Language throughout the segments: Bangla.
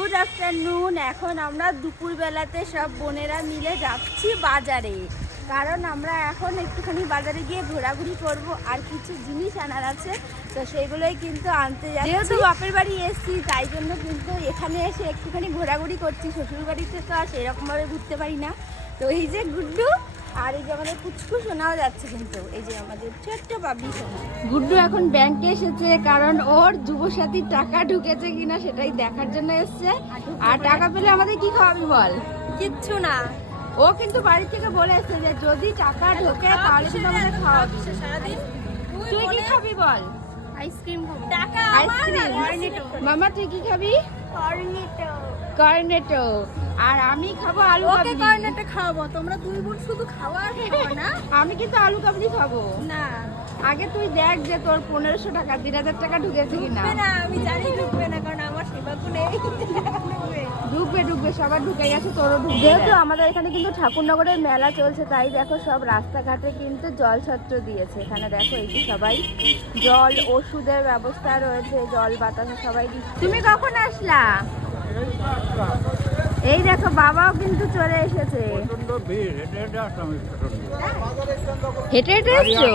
Good afternoon. এখন আমরা দুপুরবেলাতে সব বোনেরা মিলে যাচ্ছি বাজারে, কারণ আমরা এখন একটুখানি বাজারে গিয়ে ঘোরাঘুরি করব, আর কিছু জিনিস আনার আছে, তো সেগুলোই কিন্তু আনতে যাচ্ছি। যেহেতু বাপের বাড়ি এসেছি তাই জন্য কিন্তু এখানে এসে একটুখানি ঘোরাঘুরি করছি। শ্বশুর বাড়িতে তো আর সেরকমভাবে ঘুরতে পারি না। তো এই যে গুড্ডু আর এই যে আমাদের পুচকু সোনাও যাচ্ছে, কিন্তু এই যে আমাদের ছোট্ট বাবলি সোনা। গুড্ডু এখন ব্যাংকে এসেছে, কারণ ওর যুবসাথীর টাকা ঢুকেছে কিনা সেটাই দেখার জন্য এসেছে। আর টাকা পেলে আমাদের কি খাওয়াবি বল? কিচ্ছু না। ও কিন্তু বাড়ি থেকে বলে এসেছে যে যদি টাকা ঢোকে তাহলে কিন্তু আমাদের খাওয়াবি। সারাদিন তুই কি খাবি বল? আইসক্রিম খাবো। টাকা আইসক্রিম। মামা তুই কি খাবি? কর্নেটো। কর্নেটো। আর আমি খাবো আলু ওকে কাবলি। কর্নেটো খাওয়াবো। তোমরা দুই বোন শুধু খাওয়া আর খাবো না। আমি কিন্তু আলু কাবলি খাবো। না আগে তুই দেখ যে তোর 1500 টাকা 3000 টাকা ঢুকেছে কিনা। ঢুকবে না, আমি জানি ঢুকবে না, কারণ আমার সেবাগু নেই। ঢুকবে ঢুকবে, সবার ঢুকে গেছে, তোরও ঢুকবে। যেহেতু আমাদের এখানে কিন্তু ঠাকুরনগরের মেলা চলছে, তাই দেখো সব রাস্তাঘাটে কিন্তু জলছত্র দিয়েছে। এখানে দেখো এই যে সবাই জল, ওষুধের ব্যবস্থা রয়েছে, জল বাতাসে সবাই দিচ্ছে। তুমি কখন আসলা? এই দেখো বাবাও কিন্তু চলে এসেছে। হেঁটে হেঁটে এসছো?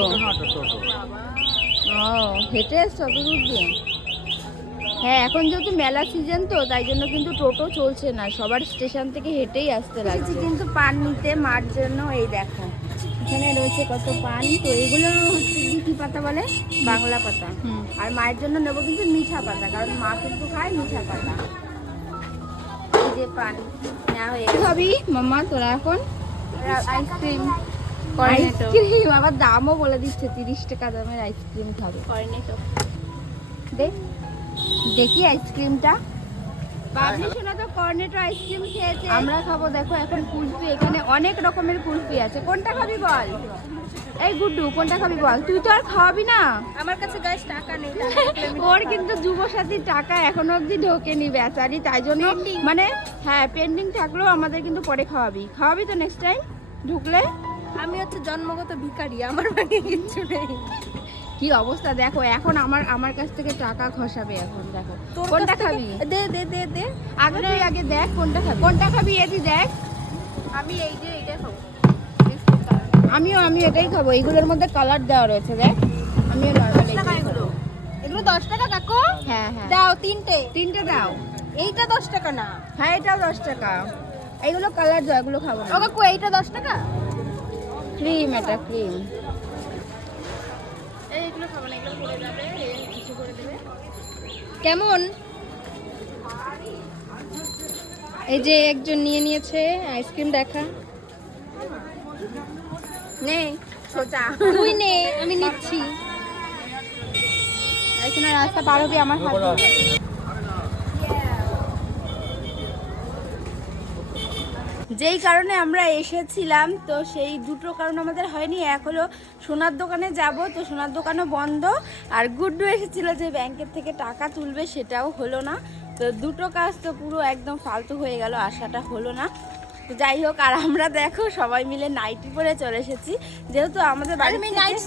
ও হেঁটে এসছো অত দূর দিয়ে? হ্যাঁ, এখন যেহেতু মেলা সিজন তো তাই জন্য কিন্তু টোটো চলছে না, সবার স্টেশন থেকে হেঁটেই আসতে লাগছে। কিন্তু পান নিতে মার জন্য এই দেখো এখানে রয়েছে কত পান। তো এগুলো হচ্ছে কি পাতা বলে? বাংলা পাতা। আর মায়ের জন্য নেবো কিন্তু মিঠা পাতা, কারণ মা কিন্তু খায় মিঠা পাতা। এই যে পান নেওয়া হয়ে গেছে। খাবি মাম্মা তোরা এখন? আইসক্রিম। আইসক্রিম আবার দামও বলে দিচ্ছে, 30 টাকা দামের আইসক্রিম খাবে। কর্নেটো। দেখি আইসক্রিমটা। বাবলি সোনা তো কর্নেটো আইসক্রিম খেয়েছে, আমরা খাবো দেখো এখন কুলফি। এখানে অনেক রকমের কুলফি আছে, কোনটা খাবি বল? এই গুড্ডু কোনটা খাবি বল? তুই তো আর খাওয়াবি না। আমার কাছে গাইস টাকা নেই। ওর কিন্তু যুবসাথীর টাকা এখনো অবধি ঢোকেনি বেচারি, তাই জন্য মানে হ্যাঁ পেন্ডিং থাকলেও আমাদের কিন্তু পরে খাওয়াবি তো নেক্সট টাইম ঢুকলে। আমি হচ্ছে জন্মগত ভিখারি, আমার ভাগে কিচ্ছু নেই। কি অবস্থা দেখো, এখন আমার কাছ থেকে টাকা খসাবে। এখন দেখো কোনটা খাবি? দে দে দে দে। আগে দেখ কোনটা খাবি এদি দেখ। আমি এই যে এইটা খাবো। আমি এটাই খাবো। এইগুলোর মধ্যে কালার দেওয়া রয়েছে, দেখ। আমিও নরমাল এটাই খাবো। এগুলো 10 টাকা কাকু? হ্যাঁ দাও তিনটে দাও। এইটা 10 টাকা না? হ্যাঁ এটাও 10 টাকা। এইগুলো কালার দাও, এগুলো খাবো না। ও কাকু এইটা 10 টাকা? ক্রিম, এটা ক্রিম। এইগুলো খাবো না, এগুলো পড়ে যাবে, কিছু করে দেবে। কেমন? এই যে একজন নিয়ে নিয়েছে আইসক্রিম, দেখা নে সোজা তুই নে, আমি নিচ্ছি। এখানে রাস্তা পার হবি আমার হাতে। যেই কারণে আমরা এসেছিলাম, তো সেই দুটো কারণ আমাদের হয়নি। এক হলো সোনার দোকানে যাব, তো সোনার দোকানও বন্ধ। আর গুড্ডু এসেছিল যে ব্যাংকের থেকে টাকা তুলবে, সেটাও হলো না। তো দুটো কাজ তো পুরো একদম ফালতু হয়ে গেল, আশাটা হলো না। তো যাই হোক, আর আমরা দেখো সবাই মিলে নাইটি পরে চলে এসেছি, যেহেতু আমাদের বাড়ি নাইট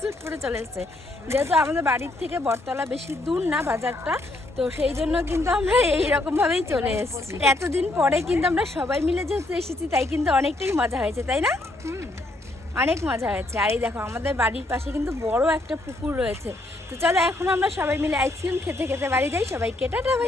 স্যুট পরে চলে এসেছে। যেহেতু আমাদের বাড়ির থেকে বটতলা বেশি দূর না বাজারটা, তো সেই জন্য কিন্তু আমরা এইরকমভাবেই চলে এসেছি। এতদিন পরে কিন্তু আমরা সবাই মিলে যেহেতু এসেছি, তাই কিন্তু অনেকটাই মজা হয়েছে, তাই না? অনেক মজা হয়েছে। আর এই দেখো আমাদের বাড়ির পাশে কিন্তু বড় একটা পুকুর রয়েছে। তো চলো এখন আমরা সবাই মিলে আইসক্রিম খেতে খেতে বাড়ি যাই। সবাইকে টাটা বাই।